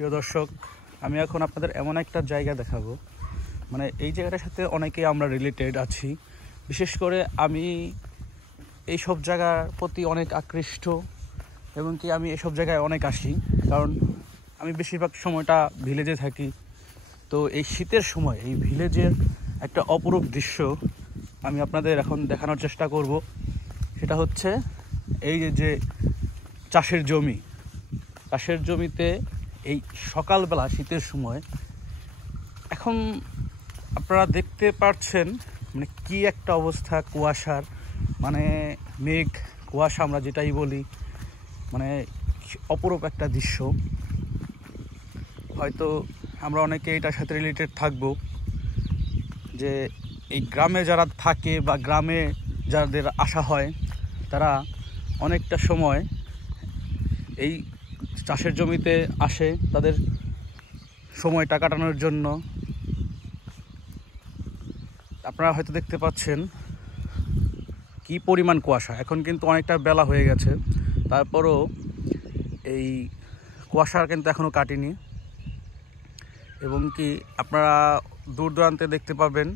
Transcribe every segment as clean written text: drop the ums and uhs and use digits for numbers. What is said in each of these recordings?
প্রিয় দর্শক, আমি এখন আপনাদের এমন একটা জায়গা দেখাবো, মানে এই জায়গাটার সাথে অনেকেই আমরা রিলেটেড আছি। বিশেষ করে আমি এইসব জায়গার প্রতি অনেক আকৃষ্ট এবং কি আমি এসব জায়গায় অনেক আসি, কারণ আমি বেশিরভাগ সময়টা ভিলেজে থাকি। তো এই শীতের সময় এই ভিলেজের একটা অপরূপ দৃশ্য আমি আপনাদের এখন দেখানোর চেষ্টা করব। সেটা হচ্ছে এই যে চাষের জমিতে এই সকালবেলা শীতের সময় এখন আপনারা দেখতে পাচ্ছেন মানে কি একটা অবস্থা, কুয়াশার মানে মেঘ কুয়াশা আমরা যেটাই বলি, মানে অপরূপ একটা দৃশ্য। হয়তো আমরা অনেকে এটার সাথে রিলেটেড থাকবো যে এই গ্রামে যারা থাকে বা গ্রামে যাদের আসা হয় তারা অনেকটা সময় এই চাষের জমিতে আসে তাদের সময়টা কাটানোর জন্য। আপনারা হয়তো দেখতে পাচ্ছেন কি পরিমাণ কুয়াশা। এখন কিন্তু অনেকটা বেলা হয়ে গেছে, তারপরও এই কুয়াশা কিন্তু এখনও কাটেনি। এবং কি আপনারা দূর দূরান্তে দেখতে পাবেন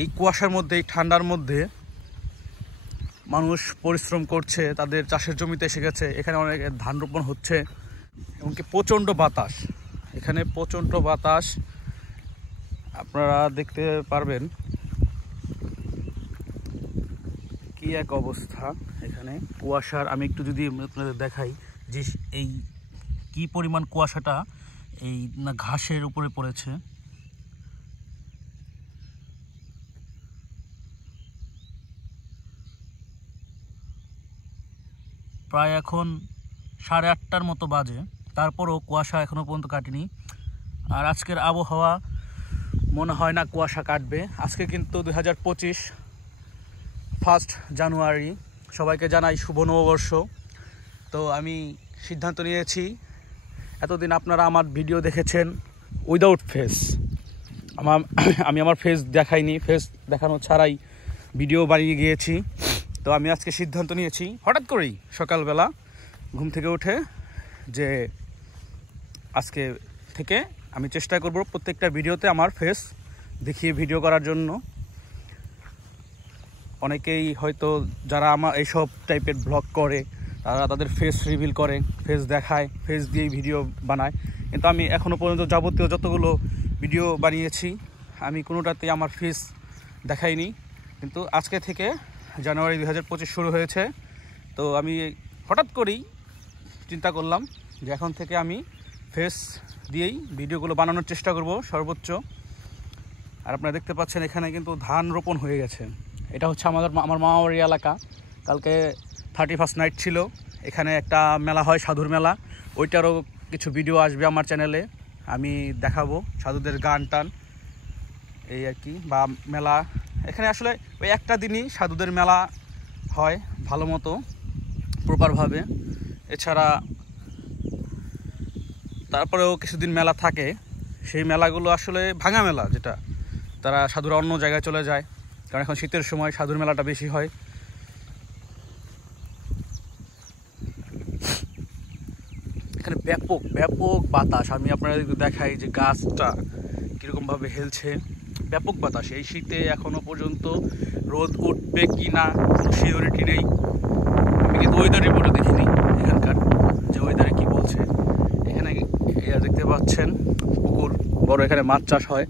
এই কুয়াশার মধ্যে, এই ঠান্ডার মধ্যে মানুষ পরিশ্রম করছে, তাদের চাষের জমিতে এসে গেছে। এখানে অনেক ধান রোপণ হচ্ছে এবং কি প্রচণ্ড বাতাস, এখানে প্রচণ্ড বাতাস আপনারা দেখতে পারবেন। কি এক অবস্থা এখানে কুয়াশার। আমি একটু যদি আপনাদের দেখাই যে এই কি পরিমাণ কুয়াশাটা এই ঘাসের উপরে পড়েছে। প্রায় এখন 8:30টার মতো বাজে, তারপরও কুয়াশা এখনও পর্যন্ত কাটেনি। আর আজকের আবহাওয়া মনে হয় না কুয়াশা কাটবে। আজকে কিন্তু 2025 1 জানুয়ারি, সবাইকে জানাই শুভ নববর্ষ। তো আমি সিদ্ধান্ত নিয়েছি, এতদিন আপনারা আমার ভিডিও দেখেছেন উইদাউট ফেস, আমি আমার ফেস দেখাইনি, ফেস দেখানো ছাড়াই ভিডিও বানিয়ে গিয়েছি। তো আমি আজকে সিদ্ধান্ত নিয়েছি হঠাৎ করেই সকালবেলা ঘুম থেকে উঠে যে আজকে থেকে আমি চেষ্টা করব প্রত্যেকটা ভিডিওতে আমার ফেস দেখিয়ে ভিডিও করার জন্য। অনেকেই হয়তো যারা আমার এইসব টাইপের ব্লগ করে তারা তাদের ফেস রিভিল করে, ফেস দেখায়, ফেস দিয়েই ভিডিও বানায়। কিন্তু আমি এখনও পর্যন্ত যাবতীয় যতগুলো ভিডিও বানিয়েছি আমি কোনোটাতেই আমার ফেস দেখাইনি। কিন্তু আজকে থেকে জানুয়ারি 2025 শুরু হয়েছে, তো আমি হঠাৎ করেই চিন্তা করলাম যে এখন থেকে আমি ফেস দিয়েই ভিডিওগুলো বানানোর চেষ্টা করব সর্বোচ্চ। আর আপনারা দেখতে পাচ্ছেন এখানে কিন্তু ধান রোপণ হয়ে গেছে। এটা হচ্ছে আমার মামাবাড়ি এলাকা। কালকে 31st নাইট ছিল, এখানে একটা মেলা হয়, সাধুর মেলা। ওইটারও কিছু ভিডিও আসবে আমার চ্যানেলে, আমি দেখাবো সাধুদের গান টান এই আর কি, বা মেলা। এখানে আসলে ওই একটা দিনই সাধুদের মেলা হয় ভালো মতো প্রপারভাবে, এছাড়া তারপরেও কিছুদিন মেলা থাকে। সেই মেলাগুলো আসলে ভাঙা মেলা, যেটা তারা সাধুরা অন্য জায়গায় চলে যায়, কারণ এখন শীতের সময় সাধুর মেলাটা বেশি হয়। এখানে ব্যাপক বাতাস। আমি আপনাদের দেখাই যে গাছটা কীরকমভাবে হেলছে, ব্যাপক বাতাস। এই শীতে এখনও পর্যন্ত রোদ উঠবে কি না কোনো সিওরিটি নেই। আমি কিন্তু ওয়েদার রিপোর্টও দেখিনি এখানকার যে ওয়েদারে কী বলছে। এখানে দেখতে পাচ্ছেন পুকুর বড়, এখানে মাছ চাষ হয়।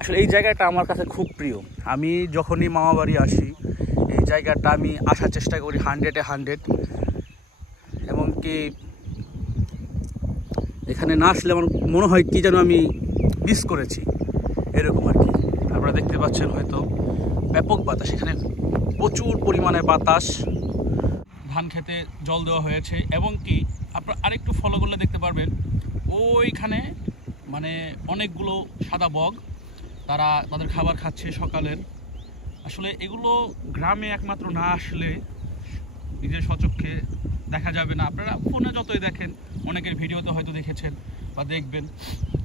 আসলে এই জায়গাটা আমার কাছে খুব প্রিয়। আমি যখনই মামাবাড়ি আসি এই জায়গাটা আমি আসার চেষ্টা করি 100-এ 100। এবং কি এখানে না আসলে আমার মনে হয় কি যেন আমি মিস করেছি, এরকম আর কি। আপনারা দেখতে পাচ্ছেন হয়তো ব্যাপক বাতাস, এখানে প্রচুর পরিমাণে বাতাস। ধান খেতে জল দেওয়া হয়েছে এবং কি আপনারা আরেকটু ফলো করলে দেখতে পারবেন ওইখানে মানে অনেকগুলো সাদা বক, তারা তাদের খাবার খাচ্ছে সকালের। আসলে এগুলো গ্রামে একমাত্র না আসলে নিজের স্বচক্ষে দেখা যাবে না। আপনারা ফোনে যতই দেখেন, অনেকের ভিডিওতে হয়তো দেখেছেন বা দেখবেন,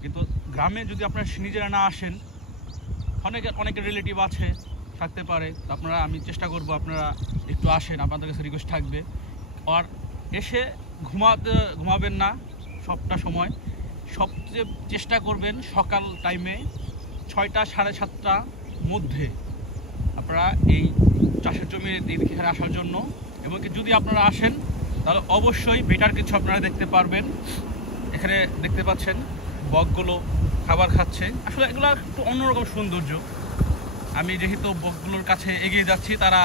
কিন্তু গ্রামে যদি আপনারা নিজেরা না আসেন, অনেকের রিলেটিভ আছে থাকতে পারে, আপনারা আমি চেষ্টা করব আপনারা একটু আসেন, আপনাদের কাছে রিকোয়েস্ট থাকবে। আর এসে ঘুমাবেন না, সবটা সময় সবচেয়ে চেষ্টা করবেন সকাল টাইমে 6টা সাড়ে 7টার মধ্যে আপনারা এই চাষের জমির এখানে আসার জন্য। এবং যদি আপনারা আসেন তাহলে অবশ্যই বেটার কিছু আপনারা দেখতে পারবেন। এখানে দেখতে পাচ্ছেন বকগুলো খাবার খাচ্ছে, আসলে এগুলো একটু অন্যরকম সৌন্দর্য। আমি যেহেতু বকগুলোর কাছে এগিয়ে যাচ্ছি, তারা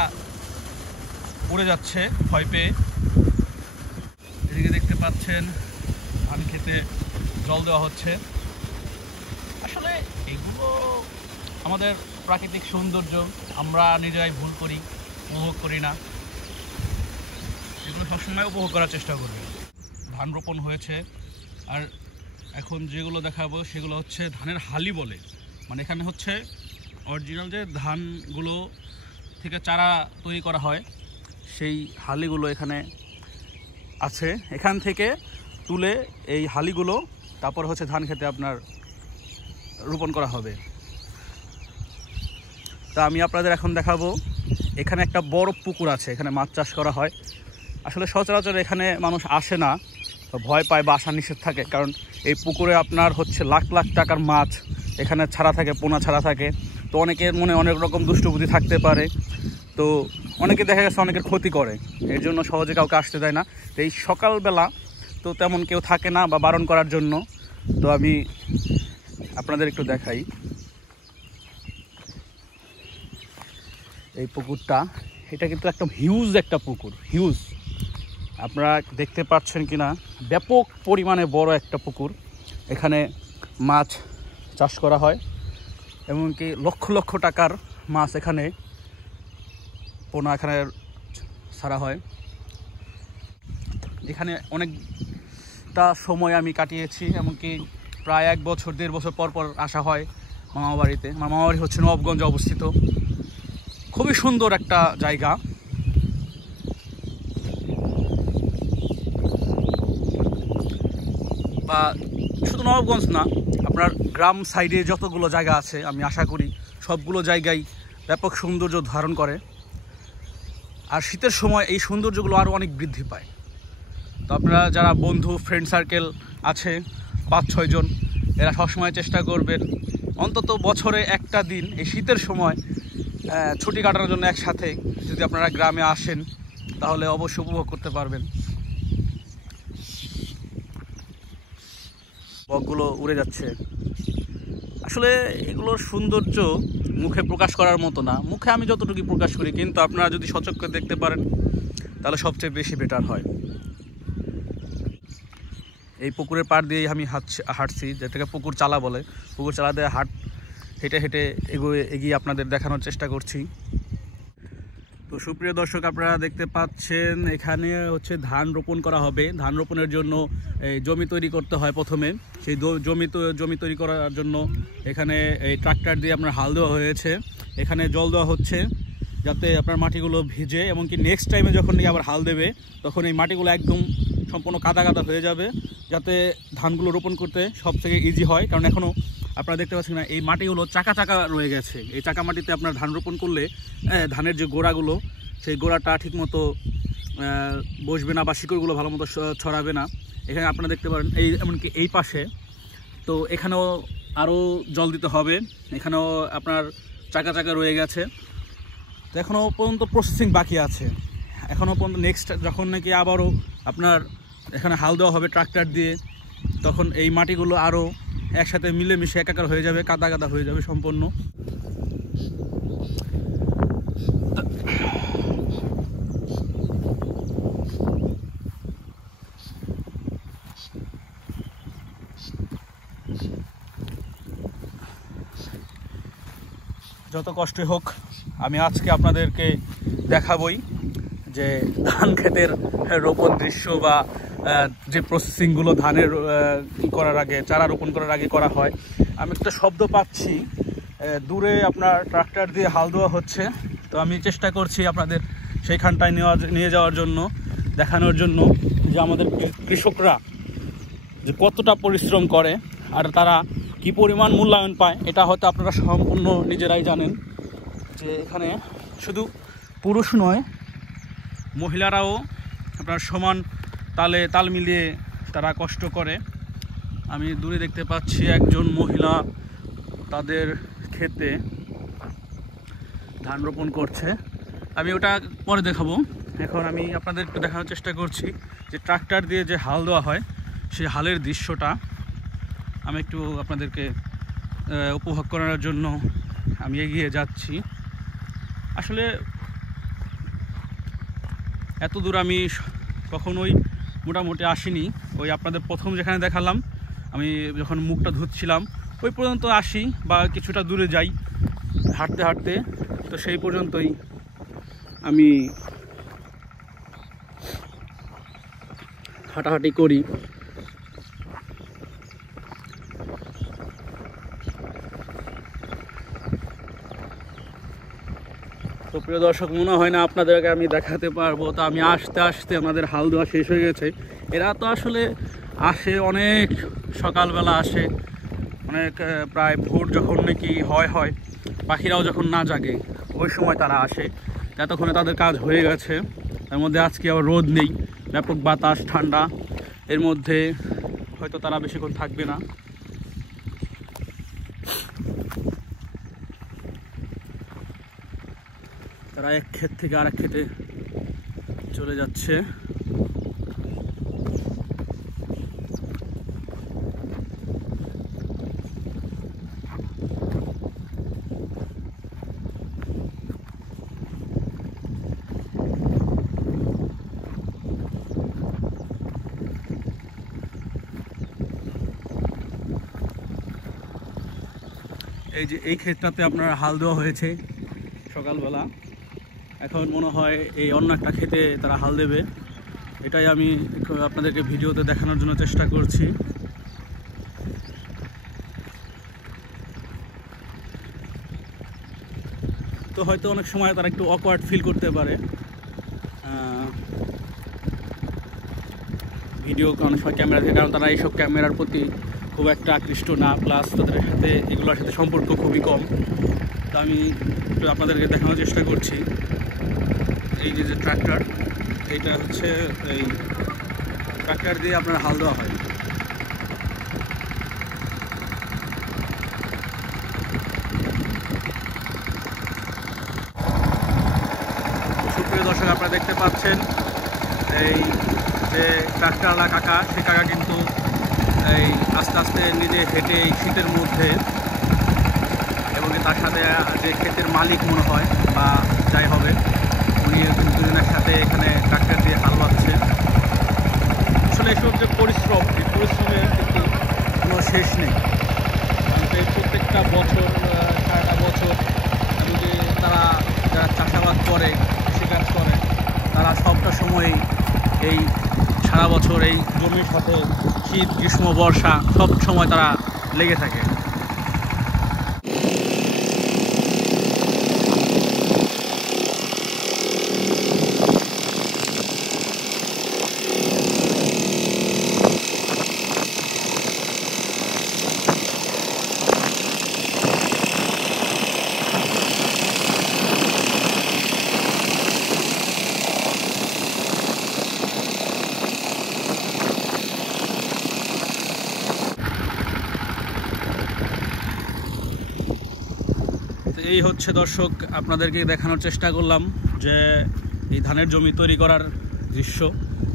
উড়ে যাচ্ছে ভয় পেয়ে। এদিকে দেখতে পাচ্ছেন ধান খেতে জল দেওয়া হচ্ছে। আসলে এগুলো আমাদের প্রাকৃতিক সৌন্দর্য, আমরা নিজেরাই ভুল করি, উপভোগ করি না। এগুলো সবসময় উপভোগ করার চেষ্টা করবে। ধান রোপণ হয়েছে, আর এখন যেগুলো দেখাবো সেগুলো হচ্ছে ধানের হালি বলে। মানে এখানে হচ্ছে অরিজিনাল যে ধানগুলো থেকে চারা তৈরি করা হয় সেই হালিগুলো এখানে আছে। এখান থেকে তুলে এই হালিগুলো তারপর হচ্ছে ধান খেতে আপনার রোপণ করা হবে। তা আমি আপনাদের এখন দেখাবো, এখানে একটা বড় পুকুর আছে, এখানে মাছ চাষ করা হয়। আসলে সচরাচর এখানে মানুষ আসে না, ভয় পায় বা আসা নিষেধ থাকে, কারণ এই পুকুরে আপনার হচ্ছে লাখ লাখ টাকার মাছ এখানে ছাড়া থাকে, পোনা ছাড়া থাকে। তো অনেকের মনে অনেক রকম দুষ্টবুদ্ধি থাকতে পারে, তো অনেকে দেখা গেছে অনেকের ক্ষতি করে, এর জন্য সহজে কাউকে আসতে দেয় না। তো এই সকালবেলা তো তেমন কেউ থাকে না বা বারণ করার জন্য। তো আমি আপনাদের একটু দেখাই এই পুকুরটা। এটা কিন্তু একদম হিউজ একটা পুকুর, হিউজ। আপনারা দেখতে পাচ্ছেন কিনা, ব্যাপক পরিমাণে বড় একটা পুকুর। এখানে মাছ চাষ করা হয়, এমনকি লক্ষ লক্ষ টাকার মাছ এখানে পোনা এখানে ছাড়া হয়। এখানে অনেকটা সময় আমি কাটিয়েছি, এমনকি প্রায় 1 বছর 1.5 বছর পর পর আসা হয় মামাবাড়িতে। আমার মামাবাড়ি হচ্ছে নবাবগঞ্জে অবস্থিত। খুবই সুন্দর একটা জায়গা। বা শুধু নবাবগঞ্জ না, আপনার গ্রাম সাইডে যতগুলো জায়গা আছে আমি আশা করি সবগুলো জায়গায় ব্যাপক সৌন্দর্য ধারণ করে। আর শীতের সময় এই সৌন্দর্যগুলো আরও অনেক বৃদ্ধি পায়। তো আপনারা যারা বন্ধু ফ্রেন্ড সার্কেল আছে 5-6 জন, এরা সবসময় চেষ্টা করবেন অন্তত বছরে একটা দিন এই শীতের সময় ছুটি কাটানোর জন্য একসাথে যদি আপনারা গ্রামে আসেন তাহলে অবশ্যই উপভোগ করতে পারবেন। বকগুলো উড়ে যাচ্ছে। আসলে এগুলোর সৌন্দর্য মুখে প্রকাশ করার মতো না, মুখে আমি যতটুকু প্রকাশ করি, কিন্তু আপনারা যদি সচক্ষে দেখতে পারেন তাহলে সবচেয়ে বেশি বেটার হয়। এই পুকুরের পাড় দিয়েই আমি হাঁটছি, যেটাকে পুকুর চালা বলে। পুকুর চালা দিয়ে হেঁটে হেঁটে এগিয়ে আপনাদের দেখানোর চেষ্টা করছি। তো সুপ্রিয় দর্শক, আপনারা দেখতে পাচ্ছেন এখানে হচ্ছে ধান রোপণ করা হবে। ধান রোপণের জন্য এই জমি তৈরি করতে হয় প্রথমে। সেই জমি তৈরি করার জন্য এখানে এই ট্রাক্টর দিয়ে আপনার হাল দেওয়া হয়েছে। এখানে জল দেওয়া হচ্ছে যাতে আপনার মাটিগুলো ভিজে, এমনকি নেক্সট টাইমে যখন আবার হাল দেবে তখন এই মাটিগুলো একদম সম্পূর্ণ কাদা কাদা হয়ে যাবে, যাতে ধানগুলো রোপণ করতে সব থেকে ইজি হয়। কারণ এখনও আপনারা দেখতে পাচ্ছেন না, এই মাটিগুলো চাকা চাকা রয়ে গেছে। এই চাকা মাটিতে আপনার ধান রোপণ করলে ধানের যে গোড়াগুলো, সেই গোড়াটা ঠিকমতো বসবে না বা শিকড়গুলো ভালো মতো ছড়াবে না। এখানে আপনারা দেখতে পারেন এমনকি এই পাশে, তো এখানেও আরও জল দিতে হবে। এখানেও আপনার চাকা চাকা রয়ে গেছে। তো এখনও পর্যন্ত প্রসেসিং বাকি আছে। এখনও পর্যন্ত নেক্সট যখন নাকি আবারও আপনার এখানে হাল দেওয়া হবে ট্রাক্টর দিয়ে, তখন এই মাটিগুলো আরও একসাথে মিলেমিশে একাকার হয়ে যাবে, কাদা কাদা হয়ে যাবে সম্পূর্ণ। যত কষ্টই হোক আমি আজকে আপনাদেরকে দেখাবই যে ধান ক্ষেতের রোপণ দৃশ্য বা যে প্রসেসিংগুলো ধানের করার আগে, চারা রোপণ করার আগে করা হয়। আমি একটা শব্দ পাচ্ছি, দূরে আপনার ট্রাক্টর দিয়ে হাল দেওয়া হচ্ছে। তো আমি চেষ্টা করছি আপনাদের সেইখানটায় নিয়ে যাওয়ার জন্য, দেখানোর জন্য যে আমাদের কৃষকরা যে কতটা পরিশ্রম করে আর তারা কি পরিমাণ মূল্যায়ন পায়, এটা হয়তো আপনারা সম্পূর্ণ নিজেরাই জানেন। যে এখানে শুধু পুরুষ নয়, মহিলারাও আপনার সমান তাল মিলিয়ে তারা কষ্ট করে। আমি দূরে দেখতে পাচ্ছি একজন মহিলা তাদের ক্ষেতে ধান রোপণ করছে। আমি ওটা পরে দেখাবো। এখন আমি আপনাদের একটু দেখানোর চেষ্টা করছি যে ট্রাক্টর দিয়ে যে হাল দেওয়া হয় সেই হালের দৃশ্যটা আমি একটু আপনাদেরকে উপভোগ করার জন্য আমি এগিয়ে যাচ্ছি। আসলে এত দূর আমি কখনোই মোটামুটি আসিনি। ওই আপনাদের প্রথম যেখানে দেখালাম আমি যখন মুখটা ধুচ্ছিলাম ওই পর্যন্ত আসি বা কিছুটা দূরে যাই হাঁটতে হাঁটতে, তো সেই পর্যন্তই আমি হাঁটাহাঁটি করি। তো প্রিয় দর্শক, মনে হয় না আপনাদেরকে আমি দেখাতে পারবো। তো আমি আসতে আসতে আমাদের হাল দেওয়া শেষ হয়ে গেছে। এরা তো আসলে আসে অনেক সকালবেলা আসে, অনেক প্রায় ভোর যখন নাকি হয় পাখিরাও যখন না জাগে ওই সময় তারা আসে। এতক্ষণে তাদের কাজ হয়ে গেছে। এর মধ্যে আজকে আবার রোদ নেই, ব্যাপক বাতাস, ঠান্ডা। এর মধ্যে হয়তো তারা বেশিক্ষণ থাকবে না। তারা এক ক্ষেত থেকে আরেক ক্ষেতে চলে যাচ্ছে। এই যে এই ক্ষেতটাতে আপনার হাল দেওয়া হয়েছে সকালবেলা। এখন মনে হয় এই অন্য একটা ক্ষেতে তারা হাল দেবে। এটাই আমি আপনাদেরকে ভিডিওতে দেখানোর জন্য চেষ্টা করছি। তো হয়তো অনেক সময় তারা একটু অকওয়ার্ড ফিল করতে পারে ভিডিও অনেক সময় ক্যামেরা থেকে, কারণ তারা এইসব ক্যামেরার প্রতি খুব একটা আকৃষ্ট না, প্লাস তাদের সাথে এগুলোর সাথে সম্পর্ক খুবই কম। তো আমি একটু আপনাদেরকে দেখানোর চেষ্টা করছি। এই যে ট্রাক্টর, এইটা হচ্ছে এই ট্রাক্টর দিয়ে আপনার হাল দেওয়া হয়। সুপ্রিয় দর্শক, আপনারা দেখতে পাচ্ছেন এই যে ট্রাক্টরওয়ালা কাকা, সেই কাকা কিন্তু এই আস্তে আস্তে নিজে হেঁটে এই শীতের মধ্যে, এবং তার সাথে যে ক্ষেতের মালিক মনে হয় বা যাই হবে, উনি দুজনের সাথে এখানে ট্রাক্টর দিয়ে হাল বাচ্ছে। আসলে এসব যে পরিশ্রম, এই পরিশ্রমের কিন্তু কোনো শেষ নেই। প্রত্যেকটা বছর, সারাটা বছর যদি তারা যারা চাষাবাদ করে, কৃষিকাজ করে, তারা সবটা সময় এই সারা বছর এই জমির সাথে শীত, গ্রীষ্ম, বর্ষা সব সময় তারা লেগে থাকে। এই হচ্ছে দর্শক, আপনাদেরকে দেখানোর চেষ্টা করলাম যে এই ধানের জমি তৈরি করার দৃশ্য।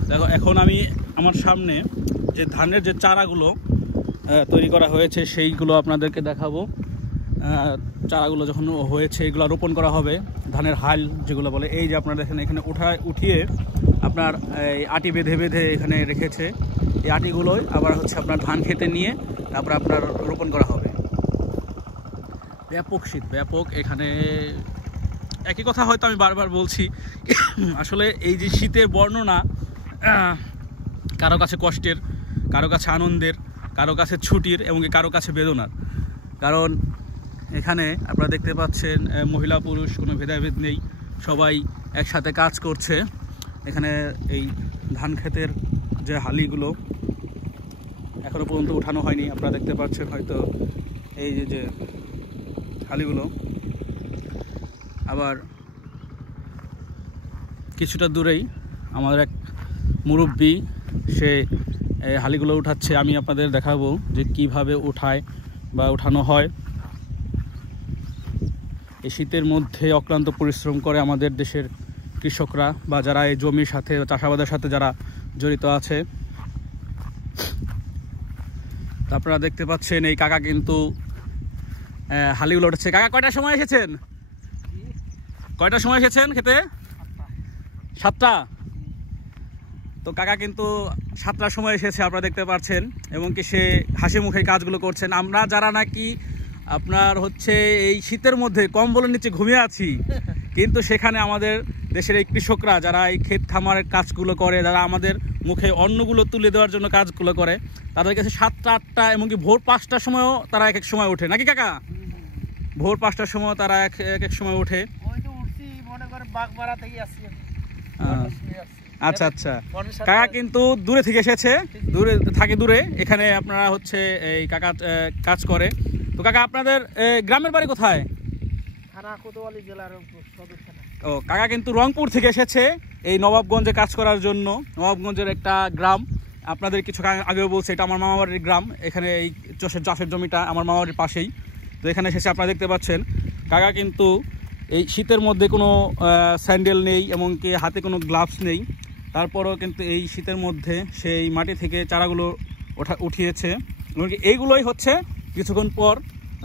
দেখো, এখন আমি আমার সামনে যে ধানের যে চারাগুলো তৈরি করা হয়েছে সেইগুলো আপনাদেরকে দেখাবো। চারাগুলো যখন হয়েছে এগুলো রোপণ করা হবে, ধানের হাল যেগুলো বলে। এই যে আপনারা দেখেন এখানে উঠিয়ে আপনার এই আটি বেঁধে বেঁধে এখানে রেখেছে। এই আটিগুলোই আবার হচ্ছে আপনার ধান খেতে নিয়ে তারপর আপনার রোপণ করা হবে। ব্যাপক শীত, ব্যাপক। এখানে একই কথা হয়তো আমি বারবার বলছি, আসলে এই যে শীতের বর্ণনা কারো কাছে কষ্টের, কারো কাছে আনন্দের, কারো কাছে ছুটির, এবং কারো কাছে বেদনার। কারণ এখানে আপনারা দেখতে পাচ্ছেন মহিলা পুরুষ কোনো ভেদাভেদ নেই, সবাই একসাথে কাজ করছে। এখানে এই ধান ক্ষেতের যে হালিগুলো এখনও পর্যন্ত উঠানো হয়নি, আপনারা দেখতে পাচ্ছেন হয়তো এই যে হালিগুলো। আবার কিছুটা দূরেই আমাদের এক মুরব্বি, সে এই হালিগুলো উঠাচ্ছে। আমি আপনাদের দেখাবো যে কিভাবে উঠায় বা উঠানো হয়। এই শীতের মধ্যে অক্লান্ত পরিশ্রম করে আমাদের দেশের কৃষকরা বা যারা এই জমির সাথে চাষাবাদের সাথে যারা জড়িত আছে। আপনারা দেখতে পাচ্ছেন এই কাকা কিন্তু হালিগুলো উঠছে। কাকা কয়টার সময় এসেছেন? কয়টার সময় এসেছেন খেতে? 7টা। তো কাকা কিন্তু 7টার সময় এসেছে, আপনারা দেখতে পাচ্ছেন, এবং কি সে হাসি মুখে কাজগুলো করছেন। আমরা যারা নাকি আপনার হচ্ছে এই শীতের মধ্যে কম্বলের নিচে ঘুমিয়ে আছি, কিন্তু সেখানে আমাদের দেশের এই কৃষকরা যারা এই ক্ষেত খামারের কাজগুলো করে, যারা আমাদের মুখে অন্নগুলো তুলে দেওয়ার জন্য কাজগুলো করে, তাদের কাছে 7টা 8টা এমনকি ভোর 5টার সময়ও তারা এক এক সময় ওঠে, নাকি কাকা? ভোর 5টার সময় তারা এক এক সময় ওঠে। আচ্ছা আচ্ছা। কাকা কিন্তু দূরে থেকে এসেছে, দূরে থাকে, দূরে এখানে আপনারা হচ্ছে এই কাকা কাজ করে। তো কাকা আপনাদের গ্রামের বাড়ি কোথায়? ও, কাকা কিন্তু রংপুর থেকে এসেছে এই নবাবগঞ্জে কাজ করার জন্য। নবাবগঞ্জের একটা গ্রাম, আপনাদের কিছু আগেও বলছে, এটা আমার মামাবাড়ির গ্রাম। এখানে এই চাষের জমিটা আমার মামাবাড়ির পাশেই। তো এখানে এসেছে, আপনারা দেখতে পাচ্ছেন কাকা কিন্তু এই শীতের মধ্যে কোনো স্যান্ডেল নেই, এমনকি হাতে কোনো গ্লাভস নেই, তারপরও কিন্তু এই শীতের মধ্যে সেই মাটি থেকে চারাগুলো উঠিয়েছে। এমনকি এইগুলোই হচ্ছে কিছুক্ষণ পর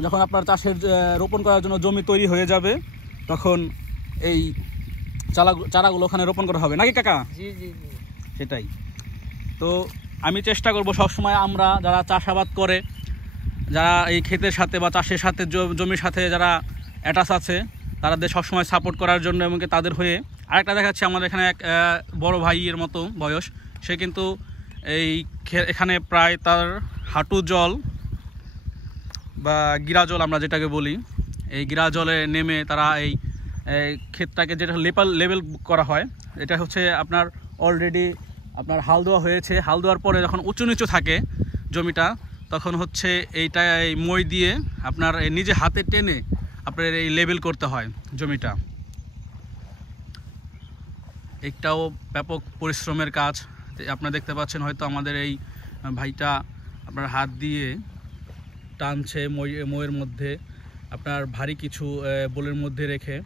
যখন আপনার চাষের রোপণ করার জন্য জমি তৈরি হয়ে যাবে, তখন এই চারাগুলো ওখানে রোপণ করা হবে, নাকি কাকা? জি জি জি, সেটাই। তো আমি চেষ্টা করব সবসময় আমরা যারা চাষাবাদ করে, যারা এই ক্ষেতের সাথে বা চাষের সাথে জমির সাথে যারা অ্যাটাচ আছে, তাদের সবসময় সাপোর্ট করার জন্য। এবং তাদের হয়ে আরেকটা দেখাচ্ছি, আমাদের এখানে এক বড় ভাইয়ের মতো বয়স, সে কিন্তু এখানে প্রায় তার হাঁটু জল বা গিরা জল আমরা যেটাকে বলি, এই গিরা জলে নেমে তারা এই ক্ষেতটাকে যেটা লেবেল করা হয়, এটা হচ্ছে আপনার অলরেডি আপনার হাল দেওয়া হয়েছে। হাল দেওয়ার পরে যখন উঁচু নিচু থাকে জমিটা, তখন হচ্ছে এইটা এই মই দিয়ে আপনার নিজে হাতে টেনে আপনার এই লেবেল করতে হয় জমিটা। একটাও ব্যাপক পরিশ্রমের কাজ। আপনারা দেখতে পাচ্ছেন হয়তো আমাদের এই ভাইটা আপনার হাত দিয়ে টানছে মইয়ের মধ্যে, আপনার ভারী কিছু বোলের মধ্যে রেখে।